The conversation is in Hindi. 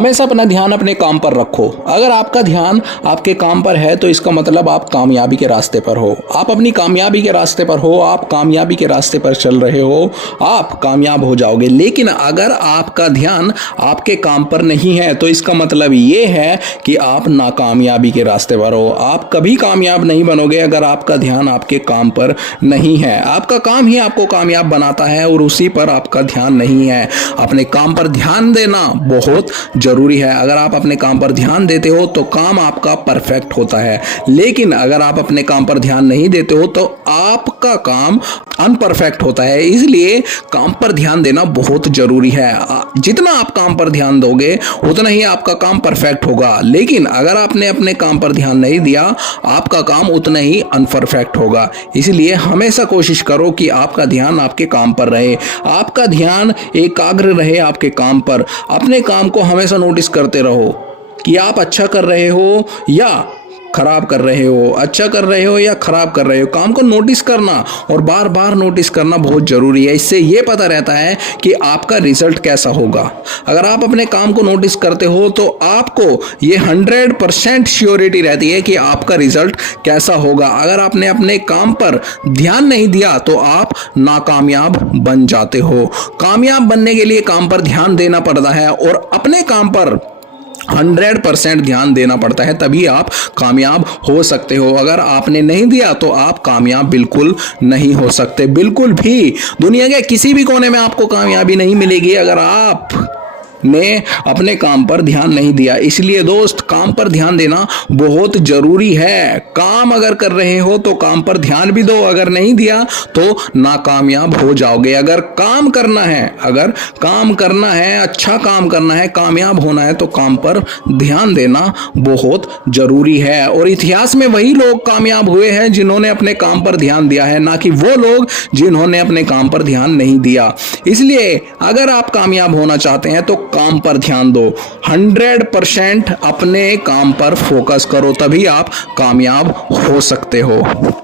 हमेशा अपना ध्यान अपने काम पर रखो। अगर आपका ध्यान आपके काम पर है तो इसका मतलब आप कामयाबी के रास्ते पर हो, आप अपनी कामयाबी के रास्ते पर हो, आप कामयाबी के रास्ते पर चल रहे हो, आप कामयाब हो जाओगे। लेकिन अगर आपका ध्यान आपके काम पर नहीं है तो इसका मतलब ये है कि आप नाकामयाबी के रास्ते पर हो। आप कभी कामयाब नहीं बनोगे अगर आपका ध्यान आपके काम पर नहीं है। आपका काम ही आपको कामयाब बनाता है और उसी पर आपका ध्यान नहीं है। अपने काम पर ध्यान देना बहुत जरूरी है। अगर आप अपने काम पर ध्यान देते हो तो काम आपका परफेक्ट होता है, लेकिन अगर आप अपने काम पर ध्यान नहीं देते हो तो आपका काम अनपरफेक्ट होता है। इसलिए काम पर ध्यान देना बहुत जरूरी है। जितना आप काम पर ध्यान दोगे उतना ही आपका काम परफेक्ट होगा, लेकिन अगर आपने अपने काम पर ध्यान नहीं दिया आपका काम उतना ही अनपरफेक्ट होगा। इसलिए हमेशा कोशिश करो कि आपका ध्यान आपके काम पर रहे, आपका ध्यान एकाग्र रहे आपके काम पर। अपने काम को हमेशा नोटिस करते रहो कि आप अच्छा कर रहे हो या खराब कर रहे हो, अच्छा कर रहे हो या खराब कर रहे हो। काम को नोटिस करना और बार बार नोटिस करना बहुत जरूरी है। इससे ये पता रहता है कि आपका रिजल्ट कैसा होगा। अगर आप अपने काम को नोटिस करते हो तो आपको ये 100% श्योरिटी रहती है कि आपका रिजल्ट कैसा होगा। अगर आपने अपने काम पर ध्यान नहीं दिया तो आप नाकामयाब बन जाते हो। कामयाब बनने के लिए काम पर ध्यान देना पड़ता है और अपने काम पर 100% ध्यान देना पड़ता है, तभी आप कामयाब हो सकते हो। अगर आपने नहीं दिया तो आप कामयाब बिल्कुल नहीं हो सकते। बिल्कुल भी दुनिया के किसी भी कोने में आपको कामयाबी नहीं मिलेगी अगर आप ने अपने काम पर ध्यान नहीं दिया। इसलिए दोस्त, काम पर ध्यान देना बहुत जरूरी है। काम अगर कर रहे हो तो काम पर ध्यान भी दो, अगर नहीं दिया तो नाकामयाब हो जाओगे। अगर काम करना है, अच्छा काम करना है, कामयाब होना है तो काम पर ध्यान देना बहुत जरूरी है। और इतिहास में वही लोग कामयाब हुए हैं जिन्होंने अपने काम पर ध्यान दिया है, ना कि वो लोग जिन्होंने अपने काम पर ध्यान नहीं दिया। इसलिए अगर आप कामयाब होना चाहते हैं तो काम पर ध्यान दो, 100% अपने काम पर फोकस करो, तभी आप कामयाब हो सकते हो।